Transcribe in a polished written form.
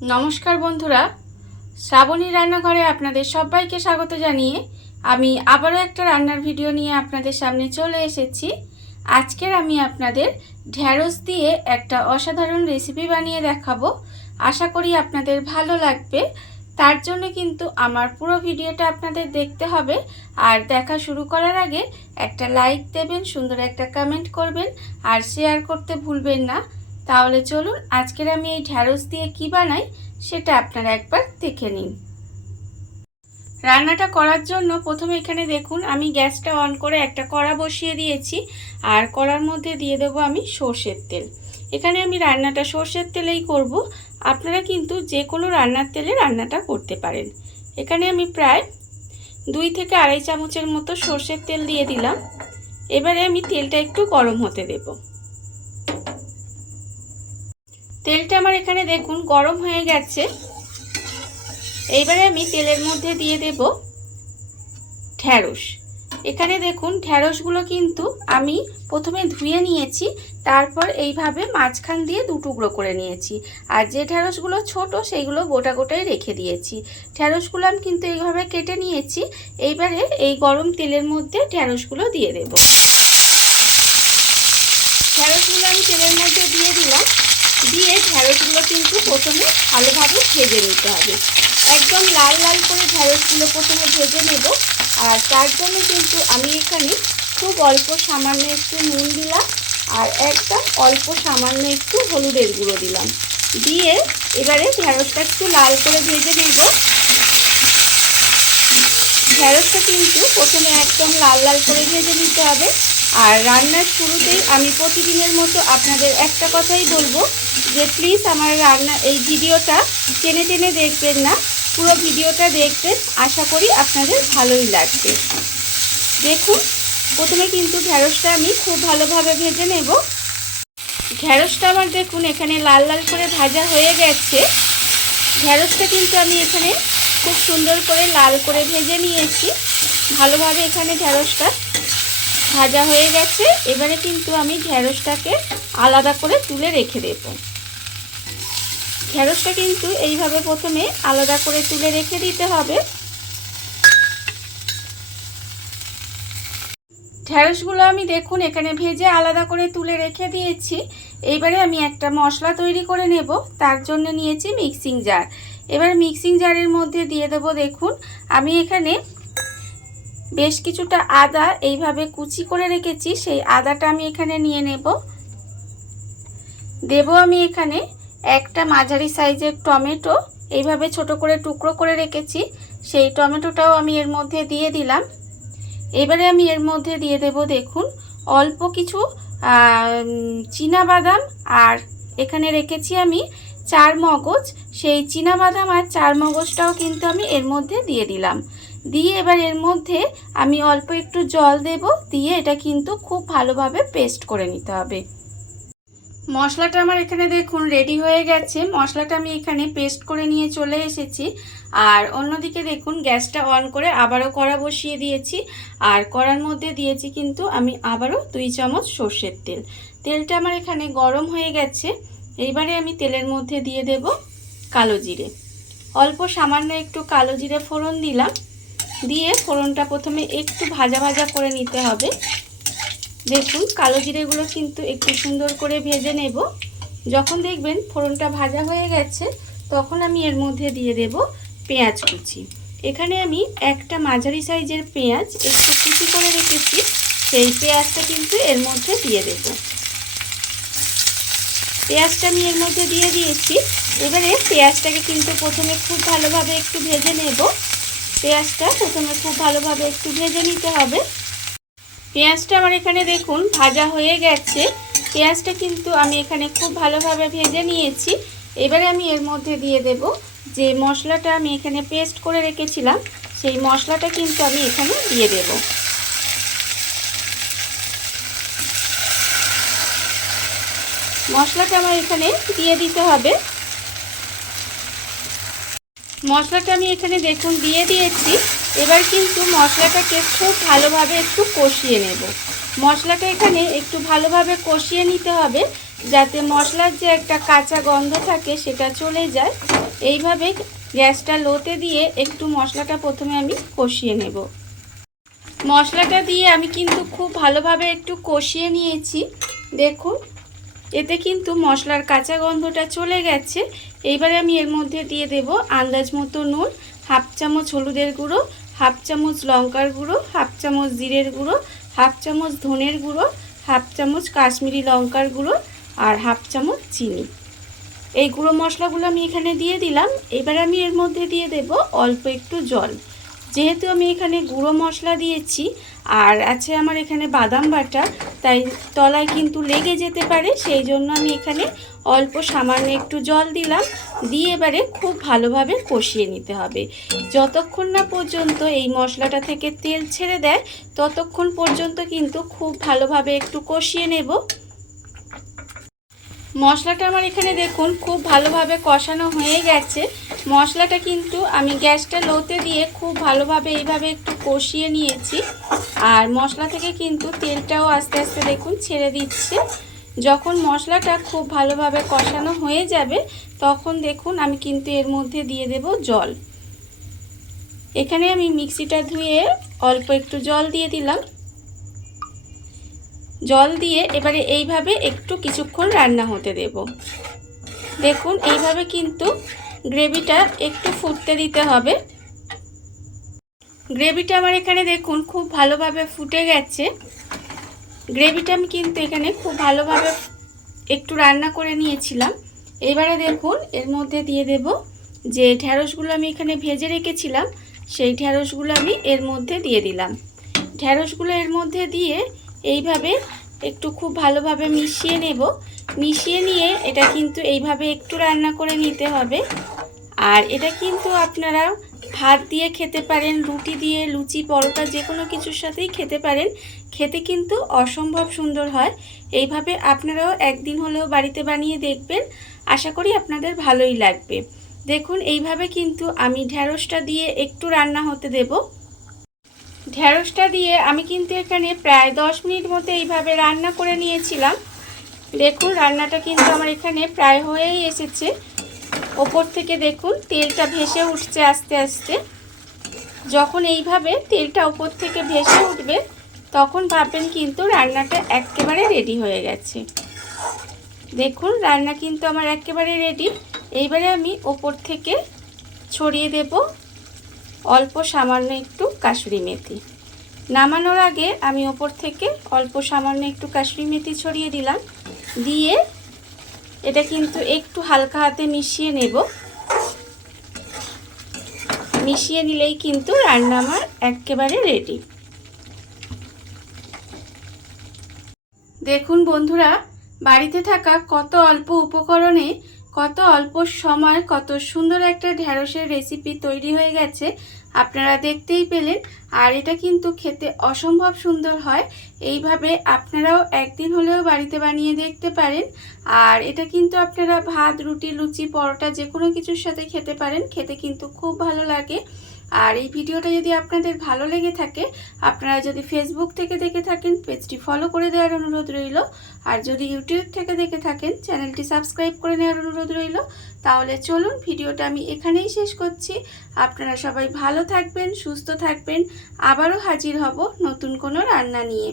নমস্কার বন্ধুরা, শ্রাবণী রান্নাঘরে আপনাদের সবাইকে স্বাগত জানিয়ে আমি আবারও একটা রান্নার ভিডিও নিয়ে আপনাদের সামনে চলে এসেছি। আজকের আমি আপনাদের ঢ্যাঁড়স দিয়ে একটা অসাধারণ রেসিপি বানিয়ে দেখাবো। আশা করি আপনাদের ভালো লাগবে। তার জন্য কিন্তু আমার পুরো ভিডিওটা আপনাদের দেখতে হবে। আর দেখা শুরু করার আগে একটা লাইক দেবেন, সুন্দর একটা কমেন্ট করবেন আর শেয়ার করতে ভুলবেন না। তাহলে চলুন আজকের আমি এই ঢ্যাঁড়স দিয়ে কি বানাই সেটা আপনারা একবার দেখে নিন। রান্নাটা করার জন্য প্রথমে এখানে দেখুন আমি গ্যাসটা অন করে একটা কড়া বসিয়ে দিয়েছি। আর কড়ার মধ্যে দিয়ে দেবো আমি সর্ষের তেল। এখানে আমি রান্নাটা সর্ষের তেলেই করব। আপনারা কিন্তু যে কোনো রান্নার তেলে রান্নাটা করতে পারেন। এখানে আমি প্রায় 2 থেকে আড়াই চামচের মতো সর্ষের তেল দিয়ে দিলাম। এবারে আমি তেলটা একটু গরম হতে দেব। তেলটা আমার এখানে দেখুন গরম হয়ে গেছে। এইবারে আমি তেলের মধ্যে দিয়ে দেব ঢ্যাঁড়স। এখানে দেখুন ঢ্যাঁড়সগুলো কিন্তু আমি প্রথমে ধুয়ে নিয়েছি, তারপর এইভাবে মাঝখান দিয়ে 2 টুকরো করে নিয়েছি। আর যে ঢ্যাঁড়সগুলো ছোট সেইগুলো গোটা গোটাই রেখে দিয়েছি। ঢ্যাঁড়সগুলো আমি কিন্তু এইভাবে কেটে নিয়েছি। এইবারে এই গরম তেলের মধ্যে ঢ্যাঁড়সগুলো দিয়ে দেব। ঢ্যাঁড়সগুলো আমি তেলের মধ্যে দিয়ে দিলাম। দিয়ে ঢ্যাঁড়সগুলো কিন্তু প্রথমে ভালোভাবে ভেজে নিতে হবে। একদম লাল লাল করে ঢ্যাঁড়সগুলো প্রথমে ভেজে নেব। আর তার জন্য কিন্তু আমি এখানে খুব অল্প সামান্য একটু নুন দিলাম আর একদম অল্প সামান্য একটু হলুদের গুঁড়ো দিলাম। দিয়ে এবারে ঢ্যাঁড়সটা একটু লাল করে ভেজে নেব। ঢ্যাঁড়সটা কিন্তু প্রথমে একদম লাল লাল করে ভেজে নিতে হবে। আর রান্নার শুরুতেই আমি প্রতিদিনের মতো আপনাদের একটা কথাই বলবো যে প্লিজ আমার এই ভিডিওটা টেনে টেনে দেখবেন না, পুরো ভিডিওটা দেখবেন। আশা করি আপনাদের ভালোই লাগবে। দেখুন প্রথমে কিন্তু ঢ্যাঁড়সটা আমি খুব ভালোভাবে ভেজে নেব। ঢ্যাঁড়সটা আমার দেখুন এখানে লাল লাল করে ভাজা হয়ে গেছে। ঢ্যাঁড়সটা কিন্তু আমি এখানে খুব সুন্দর করে লাল করে ভেজে নিয়েছি। ভালোভাবে এখানে ঢ্যাঁড়সটা ভাজা হয়ে গেছে। এবারে কিন্তু আমি ঢ্যাঁড়সটাকে আলাদা করে তুলে রেখে দেব। ঢ্যাঁড়সটা কিন্তু এইভাবে প্রথমে আলাদা করে তুলে রেখে দিতে হবে। ঢ্যাঁড়সগুলো আমি দেখুন এখানে ভেজে আলাদা করে তুলে রেখে দিয়েছি। এইবারে আমি একটা মশলা তৈরি করে নেব। তার জন্য নিয়েছি মিক্সিং জার। এবার মিক্সিং জারের মধ্যে দিয়ে দেব দেখুন আমি এখানে বেশ কিছুটা আদা এইভাবে কুচি করে রেখেছি। সেই আদাটা আমি এখানে নিয়ে নেব। দেব আমি এখানে একটা মাঝারি সাইজের টমেটো, এইভাবে ছোট করে টুকরো করে রেখেছি। সেই টমেটোটাও আমি এর মধ্যে দিয়ে দিলাম। এবারে আমি এর মধ্যে দিয়ে দেব দেখুন অল্প কিছু চীনাবাদাম, আর এখানে রেখেছি আমি 4 মগজ। সেই চীনাবাদাম আর 4 মগজটাও কিন্তু আমি এর মধ্যে দিয়ে দিলাম। দিয়ে এবার এর মধ্যে আমি অল্প একটু জল দেব। দিয়ে এটা কিন্তু খুব ভালোভাবে পেস্ট করে নিতে হবে। মশলাটা আমার এখানে দেখুন রেডি হয়ে গেছে। মশলাটা আমি এখানে পেস্ট করে নিয়ে চলে এসেছি। আর অন্যদিকে দেখুন গ্যাসটা অন করে আবারও কড়া বসিয়ে দিয়েছি। আর কড়ার মধ্যে দিয়েছি কিন্তু আমি আবারও 2 চামচ সর্ষের তেল। তেলটা আমার এখানে গরম হয়ে গেছে। এইবারে আমি তেলের মধ্যে দিয়ে দেব কালো জিরে। অল্প সামান্য একটু কালো জিরে ফোড়ন দিলাম। দিয়ে ফোড়নটা প্রথমে একটু ভাজা ভাজা করে নিতে হবে। দেখুন কালো জিরেগুলো কিন্তু একটু সুন্দর করে ভেজে নেব। যখন দেখবেন ফোড়নটা ভাজা হয়ে গেছে তখন আমি এর মধ্যে দিয়ে দেব পেঁয়াজ কুচি। এখানে আমি একটা মাঝারি সাইজের পেঁয়াজ একটু কুচি করে রেখেছি। সেই পেঁয়াজটা কিন্তু এর মধ্যে দিয়ে দেব। পেঁয়াজটা আমি এর মধ্যে দিয়ে দিয়েছি। এবারে পেঁয়াজটাকে কিন্তু প্রথমে খুব ভালোভাবে একটু ভেজে নেব। পেঁয়াজটা প্রথমে খুব ভালোভাবে একটু ভেজে নিতে হবে। পেঁয়াজটা আমার এখানে দেখুন ভাজা হয়ে গেছে। পেঁয়াজটা কিন্তু আমি এখানে খুব ভালোভাবে ভেজে নিয়েছি। এবারে আমি এর মধ্যে দিয়ে দেব যে মশলাটা আমি এখানে পেস্ট করে রেখেছিলাম, সেই মশলাটা কিন্তু আমি এখানে দিয়ে দেব। মশলাটা আমার এখানে দিয়ে দিতে হবে। মশলাটা আমি এখানে দেখুন দিয়ে দিয়েছি। এবার কিন্তু মশলাটাকে খুব ভালোভাবে একটু কষিয়ে নেব। মশলাটা এখানে একটু ভালোভাবে কষিয়ে নিতে হবে। যাতে মশলার যে একটা কাঁচা গন্ধ থাকে সেটা চলে যায়। এইভাবে গ্যাসটা লোতে দিয়ে একটু মশলাটা প্রথমে আমি কষিয়ে নেব। মশলাটা দিয়ে আমি কিন্তু খুব ভালোভাবে একটু কষিয়ে নিয়েছি। দেখুন এতে কিন্তু মশলার কাঁচা গন্ধটা চলে গেছে। এইবারে আমি এর মধ্যে দিয়ে দেব আন্দাজ মতো নুন, হাফ চামচ হলুদের গুঁড়ো, হাফ চামচ লঙ্কার গুঁড়ো, হাফ চামচ জিরের গুঁড়ো, হাফ চামচ ধনের গুঁড়ো, হাফ চামচ কাশ্মীরি লঙ্কার গুঁড়ো আর হাফ চামচ চিনি। এই গুঁড়ো মশলাগুলো আমি এখানে দিয়ে দিলাম। এবার আমি এর মধ্যে দিয়ে দেব অল্প একটু জল। যেহেতু আমি এখানে গুঁড়ো মশলা দিয়েছি আর আছে আমার এখানে বাদাম বাটা, তাই তলায় কিন্তু লেগে যেতে পারে, সেই জন্য আমি এখানে অল্প সামান্য একটু জল দিলাম। দিয়ে এবারে খুব ভালোভাবে কষিয়ে নিতে হবে। যতক্ষণ না পর্যন্ত এই মশলাটা থেকে তেল ছেড়ে দেয় ততক্ষণ পর্যন্ত কিন্তু খুব ভালোভাবে একটু কষিয়ে নেব। মশলাটা আমার এখানে দেখুন খুব ভালোভাবে কষানো হয়ে গেছে। মশলাটা কিন্তু আমি গ্যাসটা লোতে দিয়ে খুব ভালোভাবে এইভাবে একটু কষিয়ে নিয়েছি। আর মশলা থেকে কিন্তু তেলটাও আস্তে আস্তে দেখুন ছেড়ে দিচ্ছে। যখন মশলাটা খুব ভালোভাবে কষানো হয়ে যাবে তখন দেখুন আমি কিন্তু এর মধ্যে দিয়ে দেব জল। এখানে আমি মিক্সিটা ধুয়ে অল্প একটু জল দিয়ে দিলাম। জল দিয়ে এবারে এইভাবে একটু কিছুক্ষণ রান্না হতে দেব। দেখুন এইভাবে কিন্তু গ্রেভিটা একটু ফুটতে দিতে হবে। গ্রেভিটা আমার এখানে দেখুন খুব ভালোভাবে ফুটে গেছে। গ্রেভিটা আমি কিন্তু এখানে খুব ভালোভাবে একটু রান্না করে নিয়েছিলাম। এবারে দেখুন এর মধ্যে দিয়ে দেব যে ঢ্যাঁড়সগুলো আমি এখানে ভেজে রেখেছিলাম, সেই ঢ্যাঁড়সগুলো আমি এর মধ্যে দিয়ে দিলাম। ঢ্যাঁড়সগুলো এর মধ্যে দিয়ে এইভাবে একটু খুব ভালোভাবে মিশিয়ে নেব। মিশিয়ে নিয়ে এটা কিন্তু এইভাবে একটু রান্না করে নিতে হবে। আর এটা কিন্তু আপনারা ভাত দিয়ে খেতে পারেন, রুটি দিয়ে, লুচি, পরোটা যে কোনো কিছুর সাথেই খেতে পারেন। খেতে কিন্তু অসম্ভব সুন্দর হয়। এইভাবে আপনারাও একদিন হলেও বাড়িতে বানিয়ে দেখবেন, আশা করি আপনাদের ভালোই লাগবে। দেখুন এইভাবে কিন্তু আমি ঢ্যাঁড়সটা দিয়ে একটু রান্না হতে দেব। ঢ্যাঁড়সটা দিয়ে আমি কিন্তু এখানে প্রায় 10 মিনিট মতো এইভাবে রান্না করে নিয়েছিলাম। দেখুন রান্নাটা কিন্তু আমার এখানে প্রায় হয়েই এসেছে। ওপর থেকে দেখুন তেলটা ভেসে উঠছে আস্তে আস্তে। যখন এইভাবে তেলটা ওপর থেকে ভেসে উঠবে তখন ভাববেন কিন্তু রান্নাটা একেবারে রেডি হয়ে গেছে। দেখুন রান্না কিন্তু আমার একেবারে রেডি। এইবারে আমি ওপর থেকে ছড়িয়ে দেব অল্প সামান্য একটু কাসুরি মেথি। নামানোর আগে আমি ওপর থেকে অল্প সামান্য একটু কাসুরি মেথি ছড়িয়ে দিলাম। দিয়ে এটা কিন্তু একটু হালকা হাতে মিশিয়ে নেব। মিশিয়ে নিলেই কিন্তু রান্না আমার একেবারে রেডি। দেখুন বন্ধুরা, বাড়িতে থাকা কত অল্প উপকরণে কত অল্প সময় কত সুন্দর একটা ঢ্যাঁড়সের রেসিপি তৈরি হয়ে গেছে, আপনারা দেখতেই পেলেন। আর এটা কিন্তু খেতে অসম্ভব সুন্দর হয়। এইভাবে আপনারাও একদিন হলেও বাড়িতে বানিয়ে দেখতে পারেন। আর এটা কিন্তু আপনারা ভাত, রুটি, লুচি, পরোটা যে কোনো কিছুর সাথে খেতে পারেন। খেতে কিন্তু খুব ভালো লাগে। আর এই ভিডিওটা যদি আপনাদের ভালো লেগে থাকে, আপনারা যদি ফেসবুক থেকে দেখে থাকেন পেজটি ফলো করে দেওয়ার অনুরোধ রইল। আর যদি ইউটিউব থেকে দেখে থাকেন চ্যানেলটি সাবস্ক্রাইব করে নেওয়ার অনুরোধ রইল। তাহলে চলুন ভিডিওটা আমি এখানেই শেষ করছি। আপনারা সবাই ভালো থাকবেন, সুস্থ থাকবেন। আবারও হাজির হব নতুন কোনো রান্না নিয়ে।